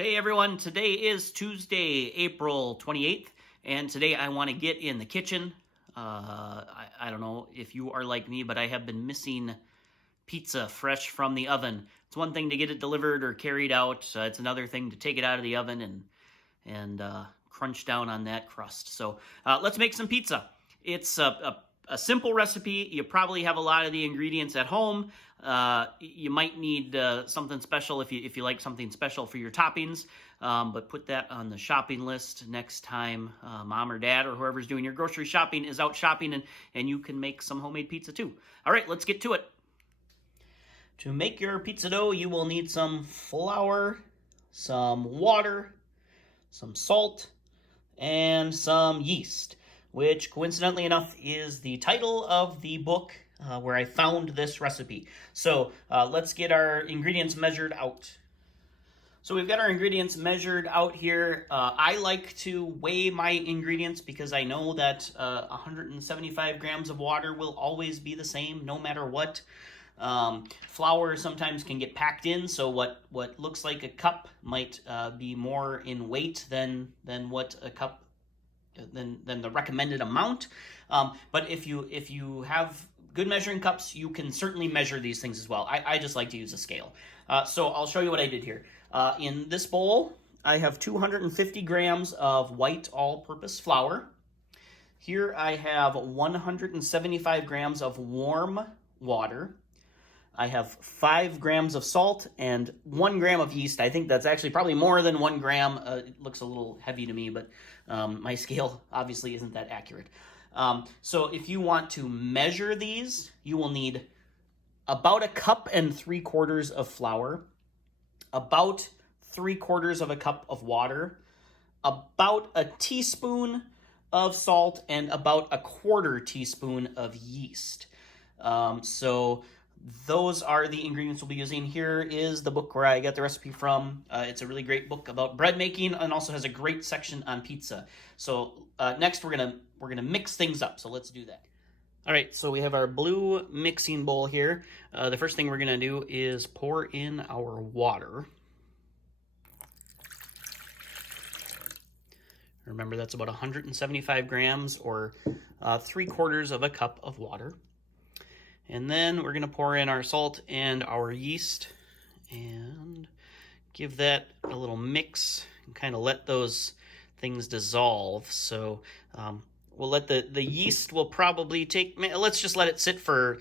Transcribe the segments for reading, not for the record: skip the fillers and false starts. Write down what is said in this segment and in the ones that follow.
Hey everyone, today is Tuesday, April 28th, and today I want to get in the kitchen. I don't know if you are like me, but I have been missing pizza fresh from the oven. It's one thing to get it delivered or carried out. It's another thing to take it out of the oven and crunch down on that crust. So let's make some pizza. It's a simple recipe. You probably have a lot of the ingredients at home. You might need something special if you like something special for your toppings, but put that on the shopping list next time mom or dad or whoever's doing your grocery shopping is out shopping, and you can make some homemade pizza too. All right, let's get to it. To make your pizza dough, you will need some flour, some water, some salt, and some yeast, which coincidentally enough is the title of the book where I found this recipe. So let's get our ingredients measured out. So we've got our ingredients measured out here. I like to weigh my ingredients because I know that 175 grams of water will always be the same no matter what. Flour sometimes can get packed in, so what looks like a cup might be more in weight than what a cup than the recommended amount. But if you have good measuring cups, you can certainly measure these things as well. I just like to use a scale. So I'll show you what I did here. In this bowl, I have 250 grams of white all-purpose flour. Here I have 175 grams of warm water. I have 5 grams of salt and 1 gram of yeast. I think that's actually probably more than 1 gram. It looks a little heavy to me, but my scale obviously isn't that accurate. So if you want to measure these, you will need about 1 3/4 cups of flour, about 3/4 cups of water, about a teaspoon of salt, and about 1/4 teaspoon of yeast. So those are the ingredients we'll be using. Here is the book where I got the recipe from. It's a really great book about bread making and also has a great section on pizza. So next we're gonna mix things up. So let's do that. All right, so we have our blue mixing bowl here. The first thing we're gonna do is pour in our water. Remember, that's about 175 grams or 3/4 cup of water. And then we're going to pour in our salt and our yeast and give that a little mix and kind of let those things dissolve. So we'll let the yeast will probably take, let's just let it sit for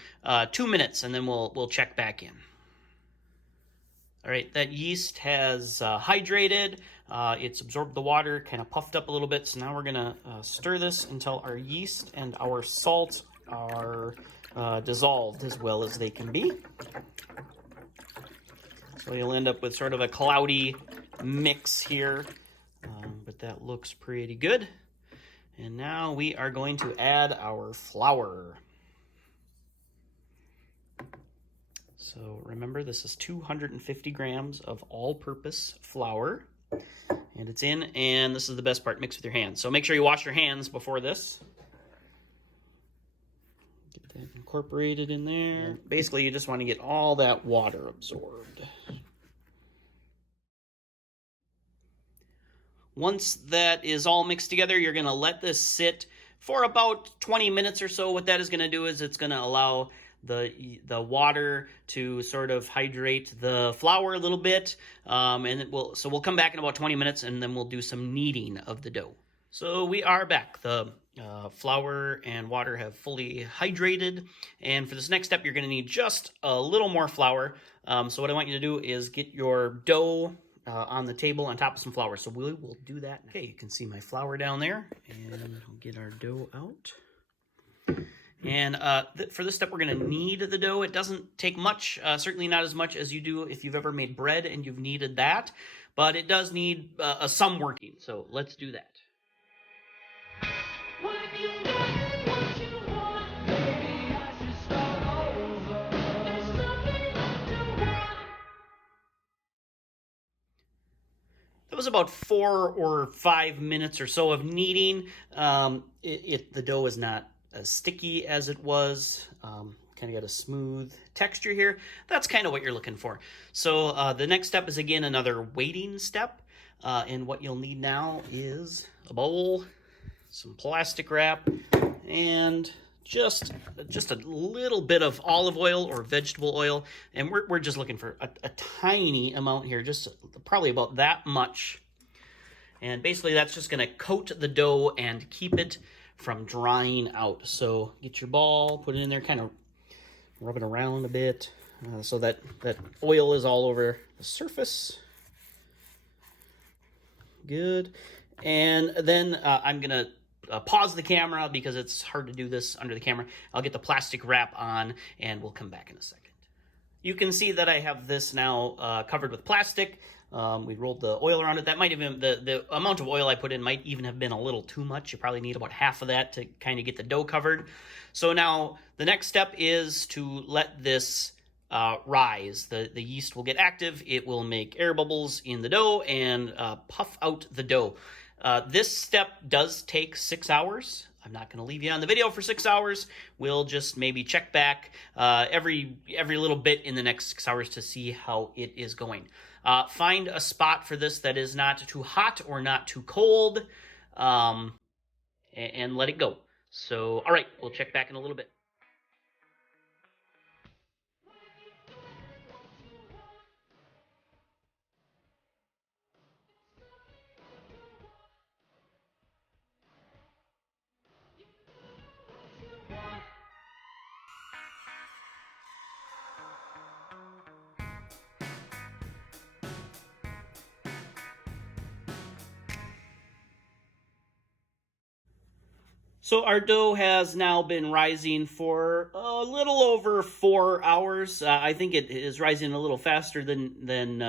2 minutes and then we'll check back in. All right, that yeast has hydrated. It's absorbed the water, kind of puffed up a little bit. So now we're going to stir this until our yeast and our salt are dissolved as well as they can be. So you'll end up with sort of a cloudy mix here, but that looks pretty good. And now we are going to add our flour. So remember, this is 250 grams of all-purpose flour, and it's in, and this is the best part, mix with your hands. So make sure you wash your hands before this. Get that incorporated in there. Basically, you just want to get all that water absorbed. Once that is all mixed together, you're going to let this sit for about 20 minutes or so. What that is going to do is it's going to allow the water to sort of hydrate the flour a little bit, and we'll come back in about 20 minutes, and then we'll do some kneading of the dough. So we are back. The flour and water have fully hydrated, and for this next step, you're going to need just a little more flour. So what I want you to do is get your dough on the table on top of some flour. So we will do that. Okay, you can see my flour down there, and we'll get our dough out. And for this step, we're going to knead the dough. It doesn't take much, certainly not as much as you do if you've ever made bread and you've kneaded that, but it does need some working. So let's do that. That was about 4 or 5 minutes or so of kneading. The dough is not as sticky as it was. Kind of got a smooth texture here. That's kind of what you're looking for. So the next step is, again, another waiting step. And what you'll need now is a bowl, some plastic wrap, and just a little bit of olive oil or vegetable oil. And we're just looking for a tiny amount here, just probably about that much. And basically that's just going to coat the dough and keep it from drying out. So get your ball, put it in there, kind of rub it around a bit so that oil is all over the surface. Good. And then I'm going to pause the camera because it's hard to do this under the camera. I'll get the plastic wrap on and we'll come back in a second. You can see that I have this now covered with plastic. We rolled the oil around it. That might have been, the amount of oil I put in might even have been a little too much. You probably need about half of that to kind of get the dough covered. So now the next step is to let this rise. The yeast will get active. It will make air bubbles in the dough and puff out the dough. This step does take 6 hours. I'm not going to leave you on the video for 6 hours. We'll just maybe check back every little bit in the next 6 hours to see how it is going. Find a spot for this that is not too hot or not too cold, and let it go. So, all right, we'll check back in a little bit. So our dough has now been rising for a little over 4 hours. I think it is rising a little faster than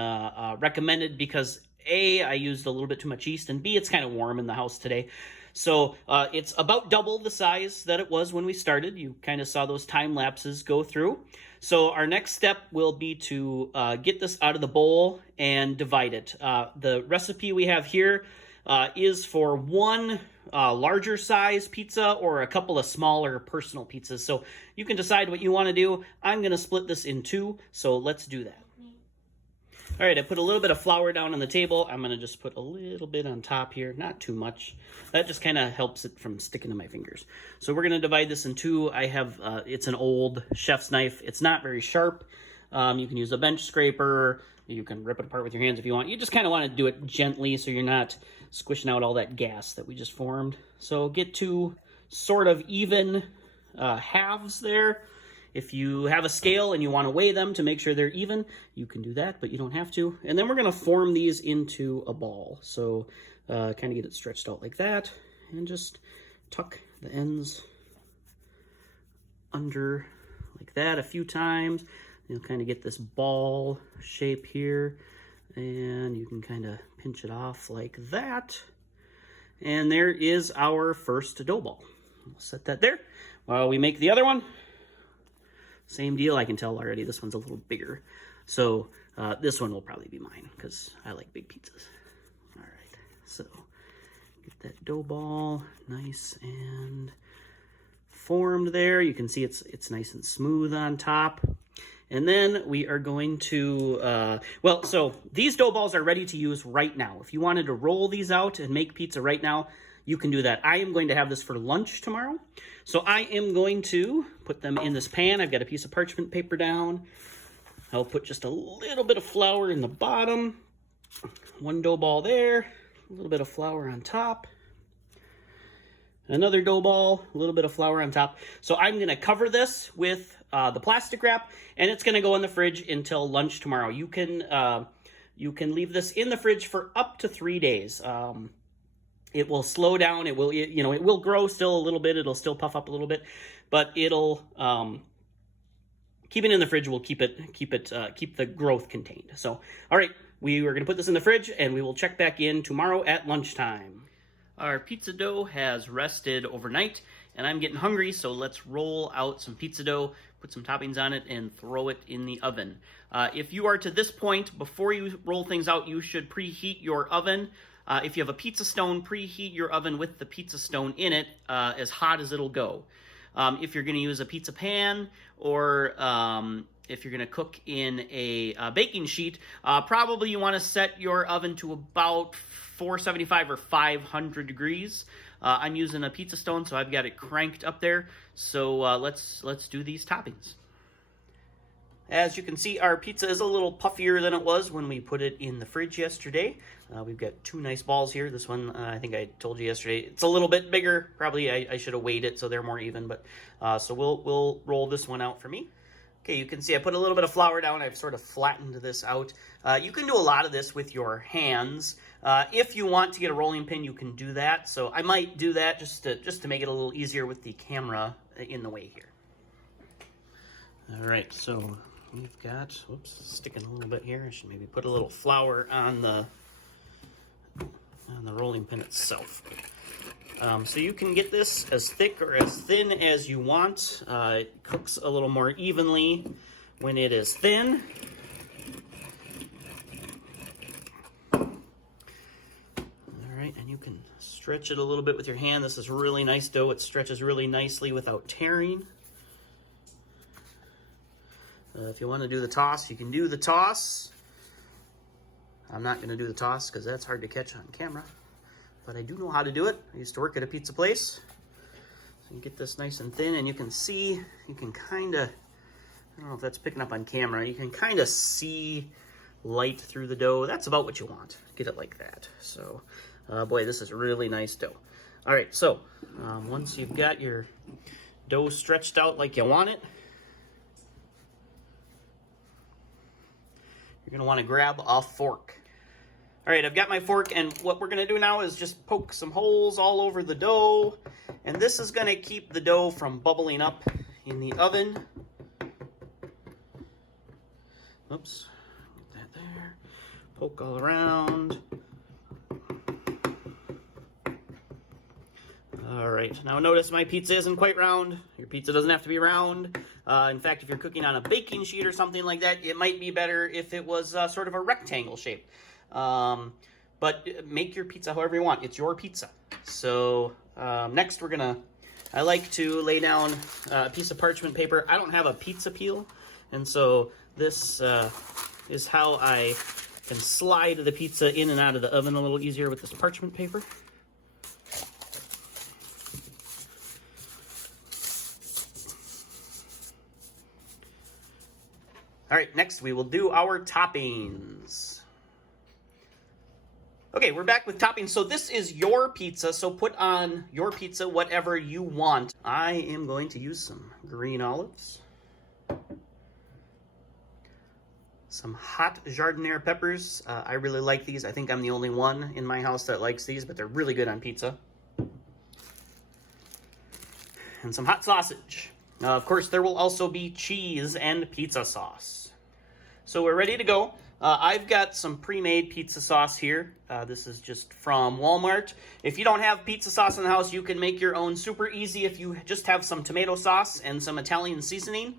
recommended because A, I used a little bit too much yeast, and B, it's kind of warm in the house today. So it's about double the size that it was when we started. You kind of saw those time lapses go through. So our next step will be to get this out of the bowl and divide it. The recipe we have here is for one larger size pizza or a couple of smaller personal pizzas. So you can decide what you want to do. I'm going to split this in two, so let's do that. All right, I put a little bit of flour down on the table. I'm going to just put a little bit on top here, not too much. That just kind of helps it from sticking to my fingers. So we're going to divide this in two. I have, it's an old chef's knife. It's not very sharp. You can use a bench scraper. You can rip it apart with your hands if you want. You just kind of want to do it gently so you're not squishing out all that gas that we just formed. So get two sort of even halves there. If you have a scale and you want to weigh them to make sure they're even, you can do that, but you don't have to. And then we're going to form these into a ball. So kind of get it stretched out like that and just tuck the ends under like that a few times. You'll kind of get this ball shape here, and you can kind of pinch it off like that. And there is our first dough ball. We'll set that there while we make the other one. Same deal, I can tell already this one's a little bigger. So this one will probably be mine because I like big pizzas. All right, so get that dough ball nice and formed there. You can see it's nice and smooth on top. And then we are going to, so these dough balls are ready to use right now. If you wanted to roll these out and make pizza right now, you can do that. I am going to have this for lunch tomorrow. So I am going to put them in this pan. I've got a piece of parchment paper down. I'll put just a little bit of flour in the bottom. One dough ball there, a little bit of flour on top. Another dough ball, a little bit of flour on top. So I'm going to cover this with the plastic wrap, and it's going to go in the fridge until lunch tomorrow. You can leave this in the fridge for up to 3 days. It will slow down. It will grow still a little bit. It'll still puff up a little bit, but it'll keep it in the fridge. Will keep the growth contained. So, all right, we are going to put this in the fridge, and we will check back in tomorrow at lunchtime. Our pizza dough has rested overnight, and I'm getting hungry, so let's roll out some pizza dough, put some toppings on it, and throw it in the oven. If you are to this point, before you roll things out, you should preheat your oven. If you have a pizza stone, preheat your oven with the pizza stone in it as hot as it'll go. If you're going to use a pizza pan or if you're going to cook in a baking sheet, probably you want to set your oven to about 475 or 500 degrees. I'm using a pizza stone, so I've got it cranked up there. So let's do these toppings. As you can see, our pizza is a little puffier than it was when we put it in the fridge yesterday. We've got 2 nice balls here. This one, I think I told you yesterday, it's a little bit bigger. Probably I should have weighed it so they're more even, but so we'll roll this one out for me. Okay, you can see I put a little bit of flour down. I've sort of flattened this out. You can do a lot of this with your hands. If you want to get a rolling pin, you can do that. So I might do that just to make it a little easier with the camera in the way here. All right, so we've got, whoops, sticking a little bit here. I should maybe put a little flour on the rolling pin itself. So you can get this as thick or as thin as you want. It cooks a little more evenly when it is thin. All right, and you can stretch it a little bit with your hand. This is really nice dough. It stretches really nicely without tearing. If you want to do the toss, you can do the toss. I'm not going to do the toss because that's hard to catch on camera, but I do know how to do it. I used to work at a pizza place. So you get this nice and thin, and you can see, you can kind of, I don't know if that's picking up on camera, you can kind of see light through the dough. That's about what you want. Get it like that. So, boy, this is really nice dough. All right, so once you've got your dough stretched out like you want it, you're going to want to grab a fork. All right, I've got my fork, and what we're going to do now is just poke some holes all over the dough, and this is going to keep the dough from bubbling up in the oven. Oops, get that there. Poke all around. All right, now notice my pizza isn't quite round. Your pizza doesn't have to be round. In fact, if you're cooking on a baking sheet or something like that, it might be better if it was sort of a rectangle shape. But make your pizza however you want. It's your pizza. So next I like to lay down a piece of parchment paper. I don't have a pizza peel, and so this is how I can slide the pizza in and out of the oven a little easier with this parchment paper. All right, next we will do our toppings. Okay, we're back with toppings. So this is your pizza, so put on your pizza whatever you want. I am going to use some green olives, some hot jardiniere peppers. I really like these. I think I'm the only one in my house that likes these, but they're really good on pizza. And some hot sausage. Of course, there will also be cheese and pizza sauce. So we're ready to go. I've got some pre-made pizza sauce here. This is just from Walmart. If you don't have pizza sauce in the house, you can make your own super easy if you just have some tomato sauce and some Italian seasoning.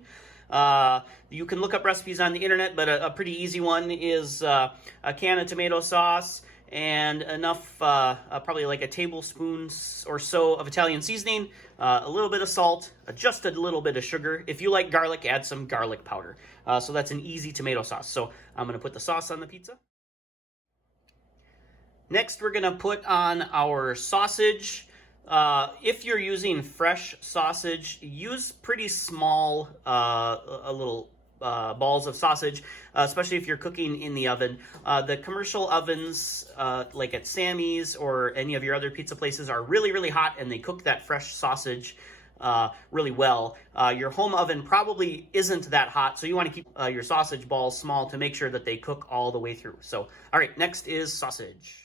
You can look up recipes on the internet, but a pretty easy one is a can of tomato sauce and enough, probably like a tablespoon or so of Italian seasoning, a little bit of salt, just a little bit of sugar. If you like garlic, add some garlic powder. So that's an easy tomato sauce. So I'm going to put the sauce on the pizza. Next, we're going to put on our sausage. If you're using fresh sausage, use pretty small, little balls of sausage, especially if you're cooking in the oven. The commercial ovens, like at Sammy's or any of your other pizza places, are really, really hot, and they cook that fresh sausage really well. Your home oven probably isn't that hot, so you want to keep your sausage balls small to make sure that they cook all the way through. So, all right, next is sausage.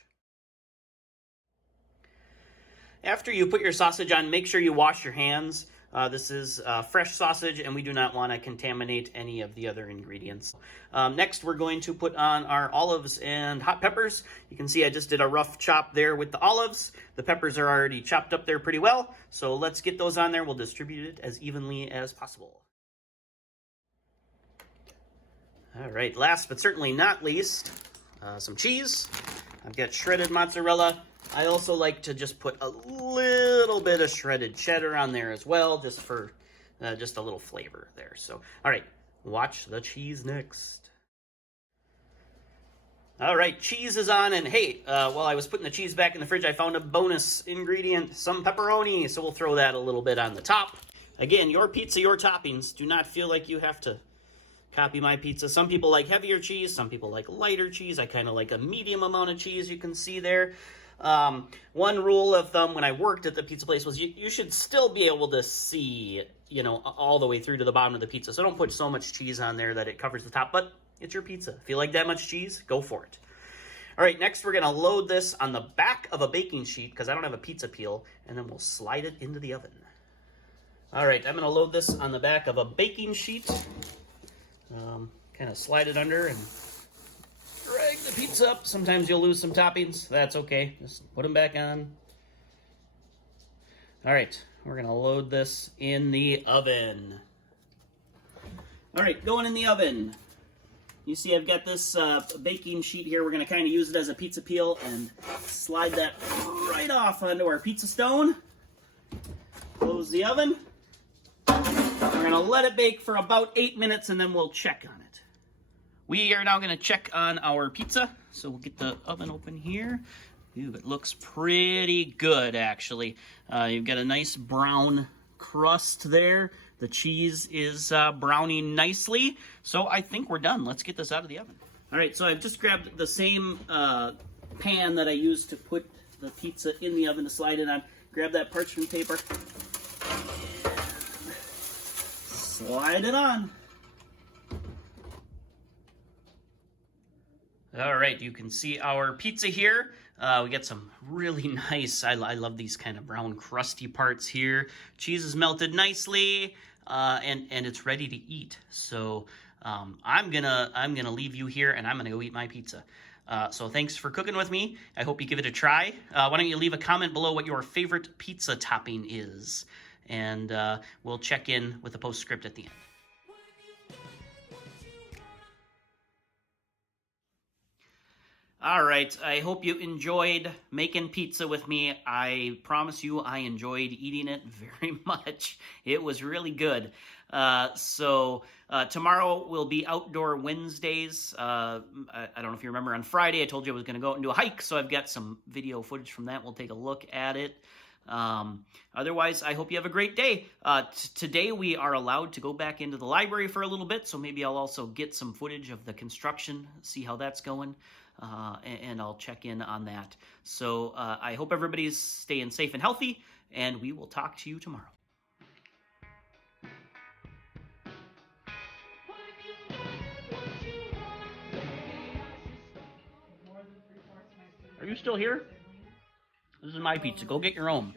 After you put your sausage on, make sure you wash your hands. This is fresh sausage, and we do not want to contaminate any of the other ingredients. Next, we're going to put on our olives and hot peppers. You can see I just did a rough chop there with the olives. The peppers are already chopped up there pretty well, so let's get those on there. We'll distribute it as evenly as possible. All right, last but certainly not least, some cheese. I've got shredded mozzarella. I also like to just put a little bit of shredded cheddar on there as well, just for just a little flavor there. So, all right, watch the cheese next. All right, cheese is on, and hey, while I was putting the cheese back in the fridge, I found a bonus ingredient, some pepperoni, so we'll throw that a little bit on the top. Again, your pizza, your toppings. Do not feel like you have to copy my pizza. Some people like heavier cheese, some people like lighter cheese. I kind of like a medium amount of cheese, you can see there. One rule of thumb when I worked at the pizza place was you should still be able to see, you know, all the way through to the bottom of the pizza. So don't put so much cheese on there that it covers the top, but it's your pizza. If you like that much cheese, go for it. All right, next we're gonna load this on the back of a baking sheet because I don't have a pizza peel, and then we'll slide it into the oven. All right, I'm gonna load this on the back of a baking sheet. Kind of slide it under and drag the pizza up. Sometimes you'll lose some toppings. That's okay. Just put them back on. All right, we're gonna load this in the oven. All right, going in the oven. You see I've got this baking sheet here. We're gonna kind of use it as a pizza peel and slide that right off onto our pizza stone. Close the oven. We're gonna let it bake for about 8 minutes and then we'll check on it. We are now gonna check on our pizza. So we'll get the oven open here. Ooh, it looks pretty good actually. You've got a nice brown crust there. The cheese is browning nicely. So I think we're done. Let's get this out of the oven. All right, so I've just grabbed the same pan that I used to put the pizza in the oven to slide it on. Grab that parchment paper. Slide it on. All right, you can see our pizza here. We got some really nice, I love these kind of brown crusty parts here. Cheese is melted nicely, and it's ready to eat. So I'm gonna leave you here and I'm gonna go eat my pizza. So thanks for cooking with me. I hope you give it a try. Why don't you leave a comment below what your favorite pizza topping is, and we'll check in with the postscript at the end. All right, I hope you enjoyed making pizza with me. I promise you I enjoyed eating it very much. It was really good. Tomorrow will be Outdoor Wednesdays. I don't know if you remember on Friday I told you I was going to go out and do a hike, so I've got some video footage from that. We'll take a look at it. Otherwise, I hope you have a great day. Today we are allowed to go back into the library for a little bit, so maybe I'll also get some footage of the construction, see how that's going, and I'll check in on that. So I hope everybody's staying safe and healthy, and we will talk to you tomorrow. Are you still here? This is my pizza. Go get your own.